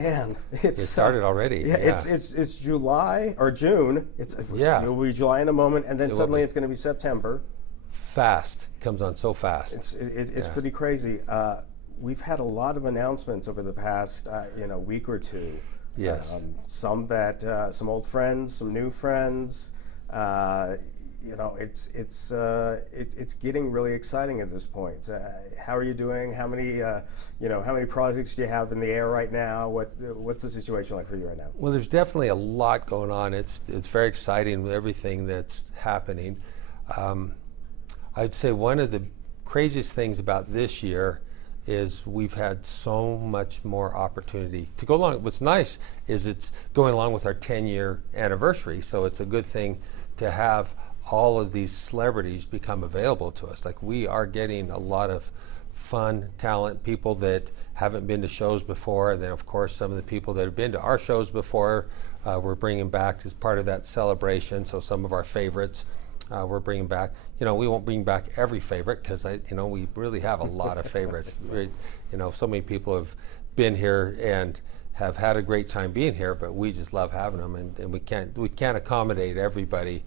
Man, It started already. Yeah, it's July or June. It'll be July in a moment, and then suddenly it's going to be September. Fast. It comes on so fast. It's pretty crazy. We've had a lot of announcements over the past week or two. Yes. Some old friends, some new friends. It's getting really exciting at this point. How are you doing? How many projects do you have in the air right now? What's the situation like for you right now? Well, there's definitely a lot going on. It's very exciting with everything that's happening. I'd say one of the craziest things about this year is we've had so much more opportunity to go along. What's nice is it's going along with our 10-year anniversary, so it's a good thing to have all of these celebrities become available to us. Like, we are getting a lot of fun, talent, people that haven't been to shows before. And then, of course, some of the people that have been to our shows before, we're bringing back as part of that celebration. So some of our favorites, we're bringing back. We won't bring back every favorite because we really have a lot of favorites. So many people have been here and have had a great time being here, but we just love having them, and we can't accommodate everybody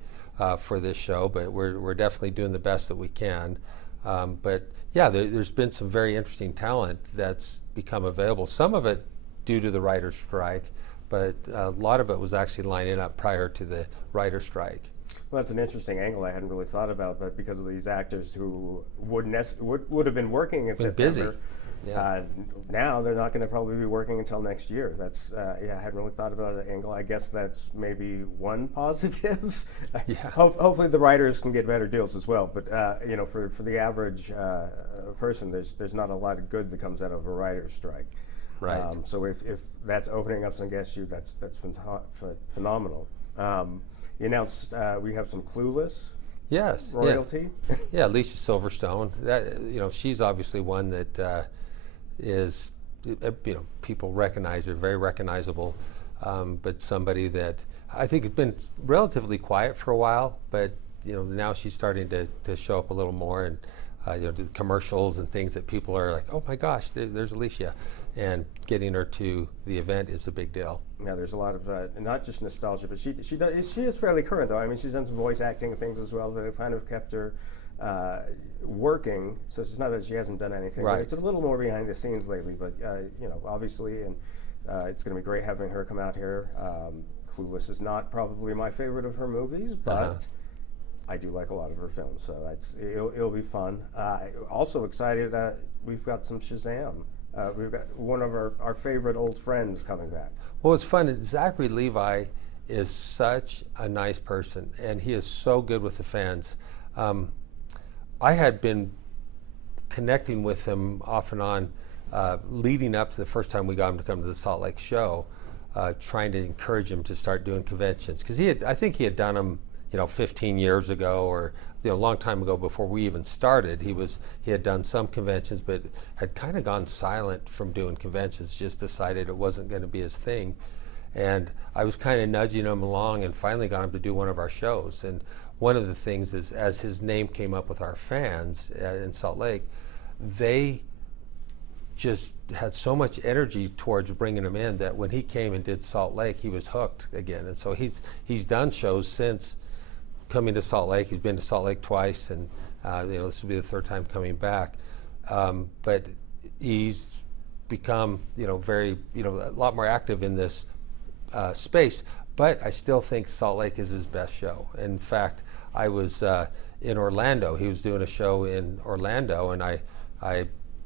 for this show, but we're definitely doing the best that we can. But yeah, there's been some very interesting talent that's become available. Some of it due to the writer's strike, but a lot of it was actually lining up prior to the writer's strike. Well, that's an interesting angle I hadn't really thought about, but because of these actors who would have been working in September, busy. Yeah. Now they're not going to probably be working until next year. That's I hadn't really thought about that angle. I guess that's maybe one positive. Yeah. Hopefully the writers can get better deals as well. But for the average person, there's not a lot of good that comes out of a writer's strike. Right. So if that's opening up some guest you, that's phenomenal. You announced we have some Clueless. Yes. Royalty. Yeah, Alicia Silverstone. That she's obviously one that is people recognize her, very recognizable, but somebody that I think has been relatively quiet for a while, but now she's starting to show up a little more, and do commercials and things that people are like, oh my gosh, there's Alicia, and getting her to the event is a big deal. Yeah, there's a lot of not just nostalgia, but she is fairly current though. I mean, she's done some voice acting things as well that have kind of kept her working. So it's not that she hasn't done anything. Right. But it's a little more behind the scenes lately. But obviously, and it's going to be great having her come out here. Clueless is not probably my favorite of her movies, but I do like a lot of her films, so it'll be fun. Also excited, we've got some Shazam. We've got one of our favorite old friends coming back. Well, it's fun. Zachary Levi is such a nice person, and he is so good with the fans. I had been connecting with him off and on leading up to the first time we got him to come to the Salt Lake show, trying to encourage him to start doing conventions, because I think he had done them 15 years ago, or a long time ago before we even started. He had done some conventions, but had kind of gone silent from doing conventions, just decided it wasn't going to be his thing. And I was kind of nudging him along, and finally got him to do one of our shows. And one of the things is, as his name came up with our fans in Salt Lake, they just had so much energy towards bringing him in that when he came and did Salt Lake, he was hooked again. And so he's done shows since coming to Salt Lake. He's been to Salt Lake twice, and this will be the third time coming back. But he's become very a lot more active in this space. But I still think Salt Lake is his best show. In fact, I was in Orlando. He was doing a show in Orlando, and I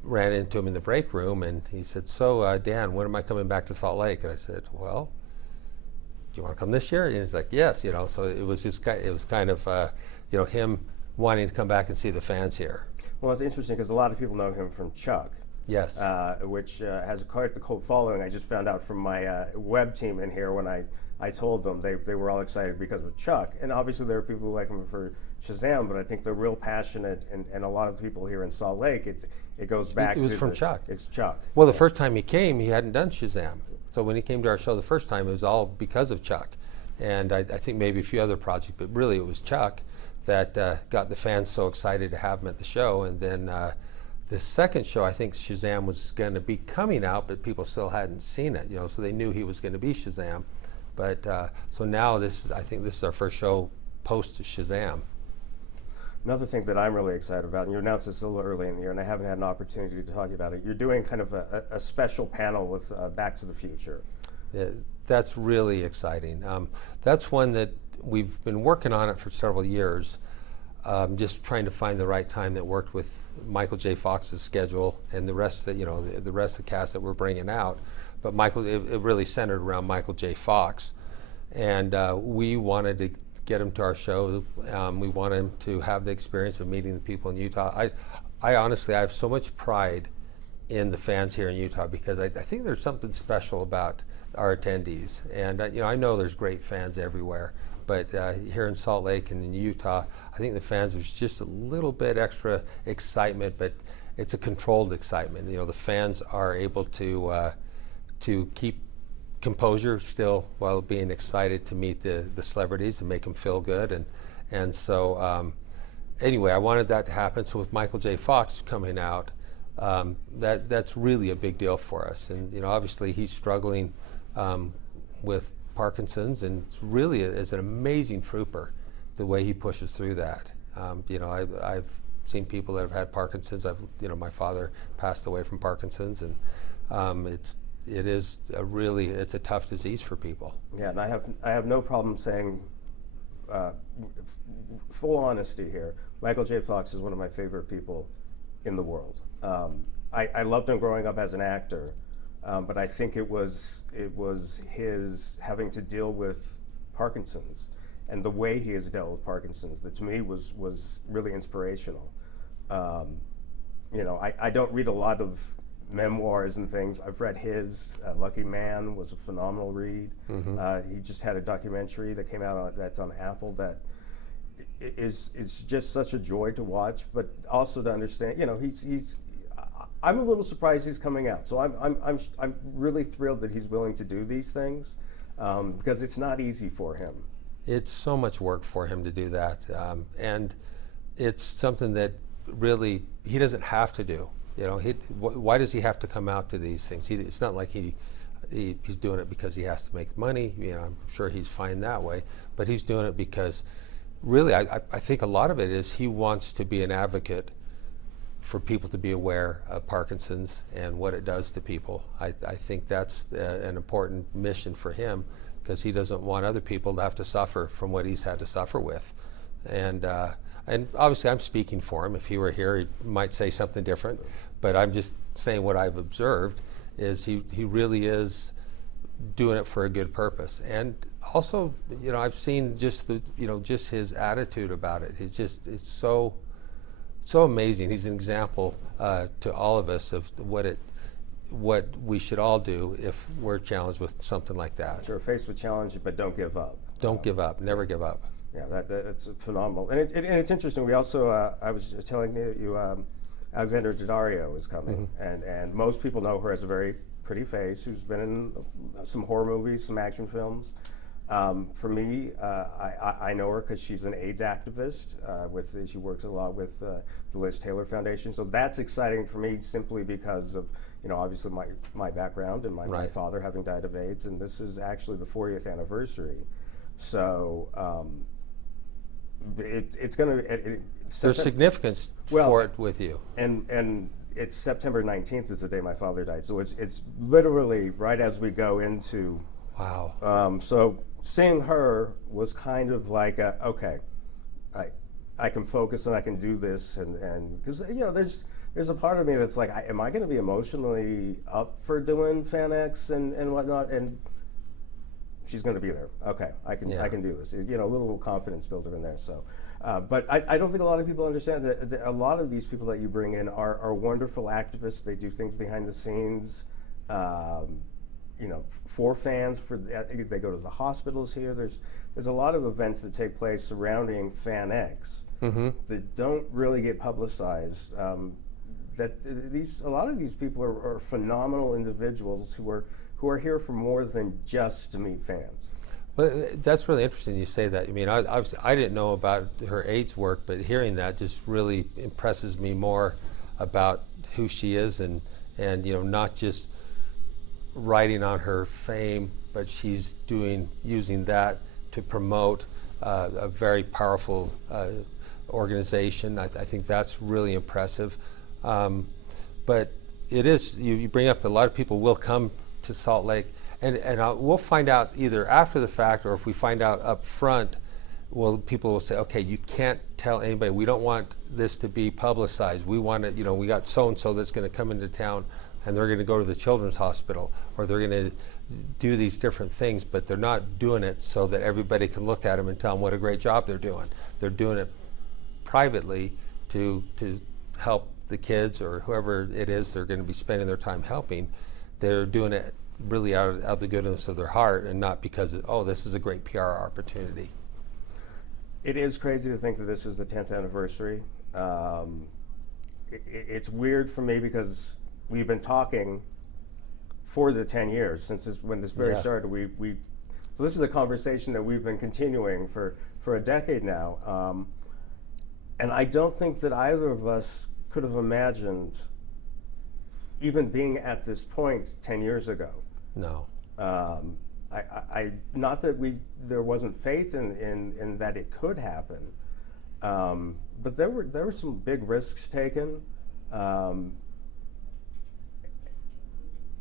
ran into him in the break room, and he said, "So Dan, when am I coming back to Salt Lake?" And I said, "Well, do you want to come this year?" And he's like, "Yes." So it was kind of him wanting to come back and see the fans here. Well, it's interesting because a lot of people know him from Chuck. Yes. Which has quite the cult following. I just found out from my web team in here when I told them. They were all excited because of Chuck. And obviously there are people who like him for Shazam, but I think they're real passionate, and a lot of people here in Salt Lake, it goes back to... It was from Chuck. It's Chuck. Well, the first time he came, he hadn't done Shazam. So when he came to our show the first time, it was all because of Chuck. And I think maybe a few other projects, but really it was Chuck that got the fans so excited to have him at the show. And then The second show, I think Shazam was going to be coming out, but people still hadn't seen it, so they knew he was going to be Shazam. But so now I think this is our first show post Shazam. Another thing that I'm really excited about, and you announced this a little early in the year, and I haven't had an opportunity to talk about it. You're doing kind of a special panel with Back to the Future. Yeah, that's really exciting. That's one that we've been working on it for several years. Just trying to find the right time that worked with Michael J. Fox's schedule and the rest of the rest of the cast that we're bringing out. But it really centered around Michael J. Fox, and we wanted to get him to our show. We wanted him to have the experience of meeting the people in Utah. I honestly, I have so much pride in the fans here in Utah because I think there's something special about our attendees, and I know there's great fans everywhere. But here in Salt Lake and in Utah, I think the fans, there's just a little bit extra excitement, but it's a controlled excitement. The fans are able to keep composure still while being excited to meet the celebrities and make them feel good. And so anyway, I wanted that to happen. So with Michael J. Fox coming out, that's really a big deal for us. And obviously he's struggling with Parkinson's, and really is an amazing trooper the way he pushes through that. I've seen people that have had Parkinson's. My father passed away from Parkinson's, and it's a tough disease for people. Yeah, and I have no problem saying, full honesty here, Michael J. Fox is one of my favorite people in the world. I loved him growing up as an actor. But I think it was his having to deal with Parkinson's and the way he has dealt with Parkinson's that to me was really inspirational. I don't read a lot of memoirs and things. I've read his. Lucky Man was a phenomenal read. Mm-hmm. He just had a documentary that came out that's on Apple that is just such a joy to watch, but also to understand. He's I'm a little surprised he's coming out. So I'm really thrilled that he's willing to do these things because it's not easy for him. It's so much work for him to do that, and it's something that really he doesn't have to do. Why does he have to come out to these things? It's not like he's doing it because he has to make money. I'm sure he's fine that way, but he's doing it because really I think a lot of it is he wants to be an advocate for people to be aware of Parkinson's and what it does to people. I think that's an important mission for him because he doesn't want other people to have to suffer from what he's had to suffer with. And obviously I'm speaking for him. If he were here, he might say something different, but I'm just saying what I've observed is he really is doing it for a good purpose. And also, I've seen just just his attitude about it. It's so amazing. He's an example to all of us of what we should all do if we're challenged with something like that. Sure, faced with challenge, but don't give up. Don't give up. Never give up. Yeah, that's phenomenal. And it's interesting. We also, I was telling you, Alexandra Daddario is coming, and most people know her as a very pretty face who's been in some horror movies, some action films. For me, I know her because she's an AIDS activist. She works a lot with the Liz Taylor Foundation. So that's exciting for me simply because of obviously my background and my father having died of AIDS, and this is actually the 40th anniversary. So it's going to. There's significance for it with you. And it's September 19th is the day my father died. So it's literally right as we go into. Wow. So seeing her was kind of like, okay, I can focus and I can do this, and because there's a part of me that's like, am I going to be emotionally up for doing FanX and whatnot? And she's going to be there. Okay, I can do this. A little confidence builder in there. So, but I don't think a lot of people understand that a lot of these people that you bring in are wonderful activists. They do things behind the scenes. For fans, they go to the hospitals here. There's a lot of events that take place surrounding FanX that don't really get publicized. A lot of these people are phenomenal individuals who are here for more than just to meet fans. Well, that's really interesting you say that. I mean, obviously I didn't know about her AIDS work, but hearing that just really impresses me more about who she is, and not just riding on her fame, but she's using that to promote a very powerful organization. I think that's really impressive. But it is, you bring up that a lot of people will come to Salt Lake, and we'll find out either after the fact, or if we find out up front, people will say, okay, you can't tell anybody. We don't want this to be publicized. We want it, we got so-and-so that's going to come into town, and they're going to go to the children's hospital, or they're going to do these different things, but they're not doing it so that everybody can look at them and tell them what a great job they're doing. They're doing it privately to help the kids or whoever it is they're going to be spending their time helping. They're doing it really out of the goodness of their heart, and not because, this is a great PR opportunity. It is crazy to think that this is the 10th anniversary. It's weird for me because we've been talking for the 10 years since when this very started. So this is a conversation that we've been continuing for a decade now. And I don't think that either of us could have imagined even being at this point 10 years ago. No. Not that there wasn't faith in that it could happen, but there were some big risks taken, and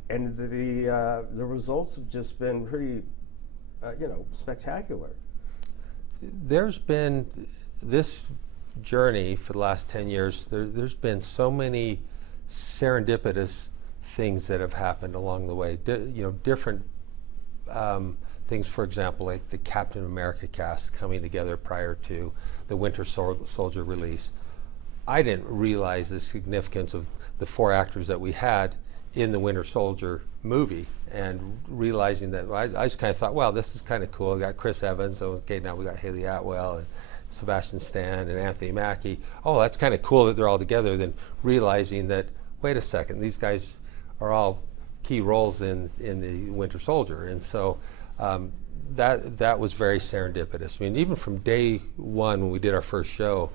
the results have just been pretty, spectacular. There's been this journey for the last 10 years. There's been so many serendipitous things that have happened along the way. Different things, for example, like the Captain America cast coming together prior to the Winter Soldier release. I didn't realize the significance of the 4 actors that we had in the Winter Soldier movie, and realizing that I just kind of thought, well, this is kind of cool. We got Chris Evans, so okay, now we got Haley Atwell and Sebastian Stan and Anthony Mackie. Oh, that's kind of cool that they're all together. Then realizing that, wait a second, these guys are all key roles in the Winter Soldier, and so that was very serendipitous. I mean, even from day one when we did our first show,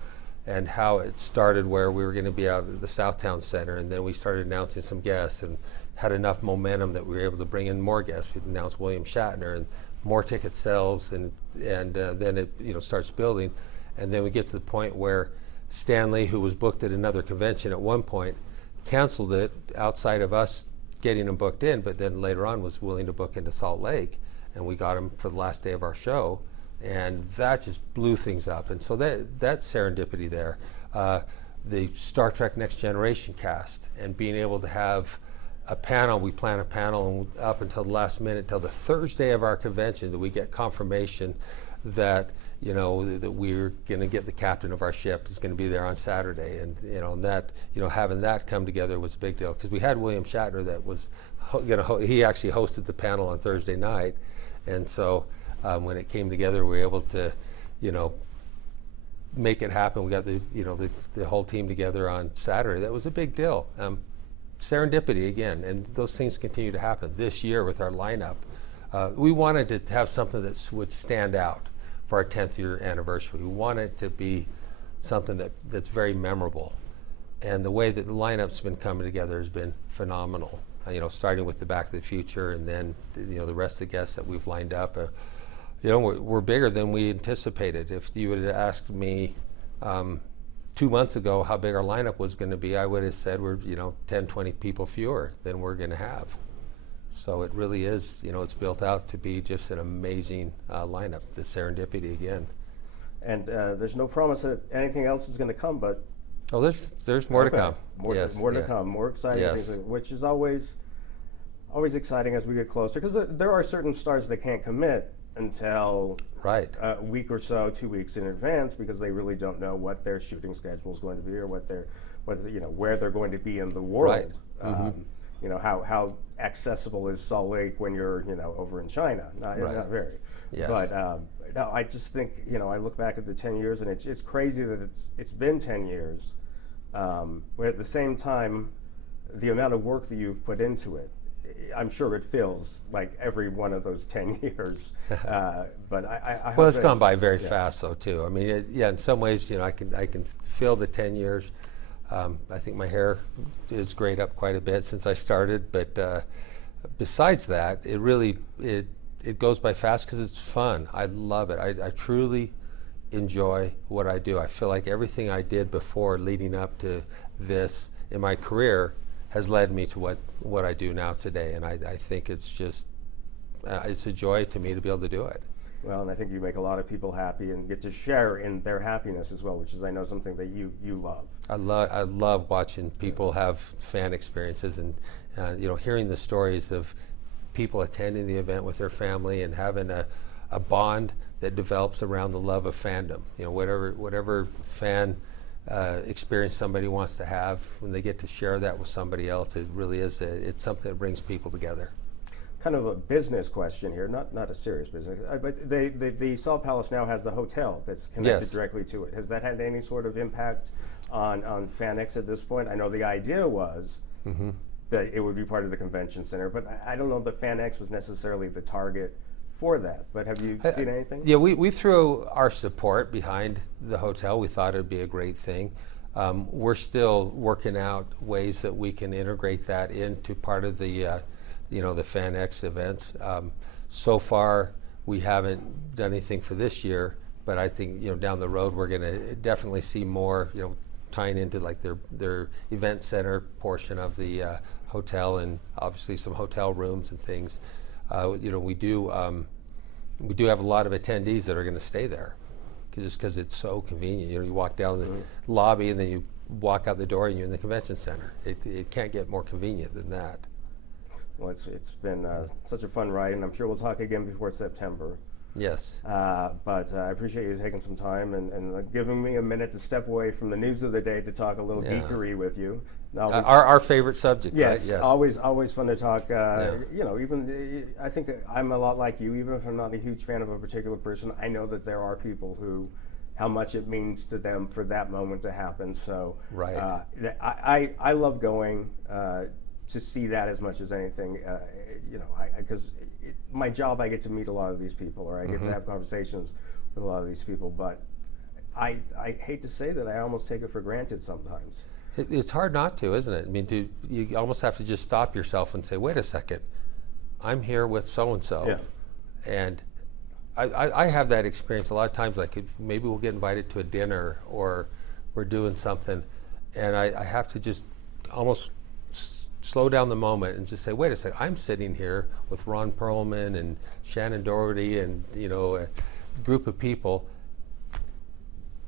and how it started, where we were going to be out at the Southtown Center, and then we started announcing some guests, and had enough momentum that we were able to bring in more guests. We announced William Shatner, and more ticket sales, and then it starts building, and then we get to the point where Stan Lee, who was booked at another convention at one point, canceled it outside of us getting him booked in, but then later on was willing to book into Salt Lake, and we got him for the last day of our show, and that just blew things up. And so that's serendipity there. The Star Trek Next Generation cast, and being able to have a panel, we plan a panel, and up until the last minute, till the Thursday of our convention, that we get confirmation that that we're going to get the captain of our ship is going to be there on Saturday, and that having that come together was a big deal, because we had William Shatner that was he actually hosted the panel on Thursday night, and so when it came together, we were able to make it happen. We got the whole team together on Saturday. That was a big deal. Serendipity again, and those things continue to happen this year with our lineup. We wanted to have something that would stand out for our 10th year anniversary. We want it to be something that's very memorable. And the way that the lineup's been coming together has been phenomenal. Starting with the Back to the Future, and then the rest of the guests that we've lined up. We're bigger than we anticipated. If you would have asked me 2 months ago how big our lineup was going to be, I would have said we're 10, 20 people fewer than we're going to have. So it really is, it's built out to be just an amazing lineup, the serendipity again. And there's no promise that anything else is going to come, but... Oh, there's more to come. More to come, more exciting things, which is always exciting as we get closer, because there are certain stars that can't commit until a week or so, 2 weeks in advance, because they really don't know what their shooting schedule is going to be, or where they're going to be in the world. Right. How accessible is Salt Lake when you're over in China? Not very. Yes. But no, I just think I look back at the 10 years, and it's crazy that it's been 10 years. But at the same time, the amount of work that you've put into it, I'm sure it feels like every one of those 10 years. But I well, it's gone by very fast, though, too. I mean, in some ways, I can feel the 10 years. I think my hair is grayed up quite a bit since I started, but besides that, it really it goes by fast because it's fun. I love it. I truly enjoy what I do. I feel like everything I did before leading up to this in my career has led me to what I do now today, and I think it's just it's a joy to me to be able to do it. Well, and I think you make a lot of people happy and get to share in their happiness as well, which is, I know, something that you love. I love watching people have fan experiences, and hearing the stories of people attending the event with their family and having a bond that develops around the love of fandom. Whatever fan experience somebody wants to have, when they get to share that with somebody else, it really is it's something that brings people together. Kind of a business question here, not a serious business, but the Salt Palace now has the hotel that's connected Yes. directly to it. Has that had any sort of impact on FanX at this point? I know the idea was that it would be part of the convention center, but I don't know that FanX was necessarily the target for that. But have you seen anything? Yeah, we threw our support behind the hotel. We thought it would be a great thing. We're still working out ways that we can integrate that into part of the the FanX events. So far, we haven't done anything for this year, but I think down the road we're going to definitely see more tying into like their event center portion of the hotel, and obviously some hotel rooms and things. We do have a lot of attendees that are going to stay there, just because it's so convenient. You walk down the lobby and then you walk out the door and you're in the convention center. It can't get more convenient than that. Well, it's been such a fun ride, and I'm sure we'll talk again before September. Yes. But I appreciate you taking some time and giving me a minute to step away from the news of the day to talk a little geekery with you. Our favorite subject. Yes, right? Yes. Always fun to talk. Even I think I'm a lot like you. Even if I'm not a huge fan of a particular person, I know that there are people who, how much it means to them for that moment to happen. So Right. I love going to see that as much as anything. Because my job, I get to meet a lot of these people, or I get to have conversations with a lot of these people. But I hate to say that I almost take it for granted sometimes. It's hard not to, isn't it? I mean, you almost have to just stop yourself and say, wait a second, I'm here with so-and-so. Yeah. And I have that experience a lot of times, like maybe we'll get invited to a dinner or we're doing something, and I have to just almost slow down the moment and just say, wait a second, I'm sitting here with Ron Perlman and Shannon Doherty and a group of people.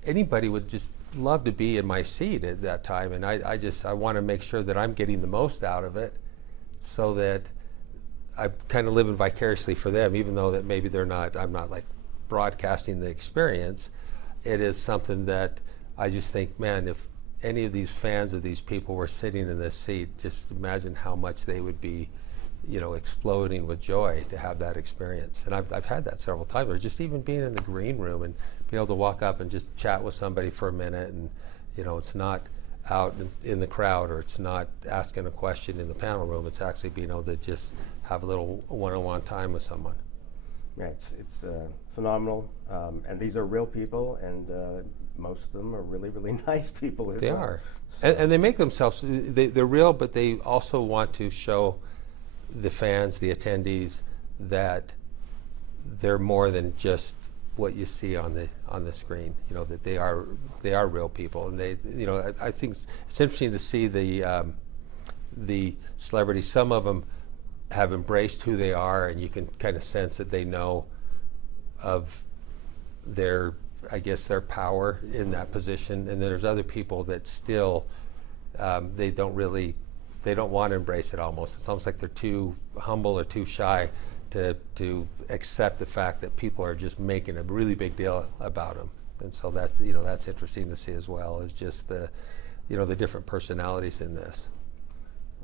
Anybody would just love to be in my seat at that time, and I want to make sure that I'm getting the most out of it, so that I'm kind of living vicariously for them, even though that maybe I'm not like broadcasting the experience. It is something that I just think, man, if any of these fans of these people were sitting in this seat, just imagine how much they would be, exploding with joy to have that experience. And I've had that several times, or just even being in the green room and being able to walk up and just chat with somebody for a minute, and it's not out in the crowd, or it's not asking a question in the panel room. It's actually being able to just have a little one-on-one time with someone. Yeah, it's phenomenal, and these are real people, and most of them are really, really nice people as well. They are, and they make themselves, they're real, but they also want to show the fans, the attendees, that they're more than just what you see on the screen. That they are real people, and they, I think it's interesting to see the celebrities. Some of them have embraced who they are, and you can kind of sense that they know of their power in that position. And then there's other people that still they don't want to embrace it. Almost, it's almost like they're too humble or too shy to accept the fact that people are just making a really big deal about them. And so that's interesting to see as well, is just the different personalities in this.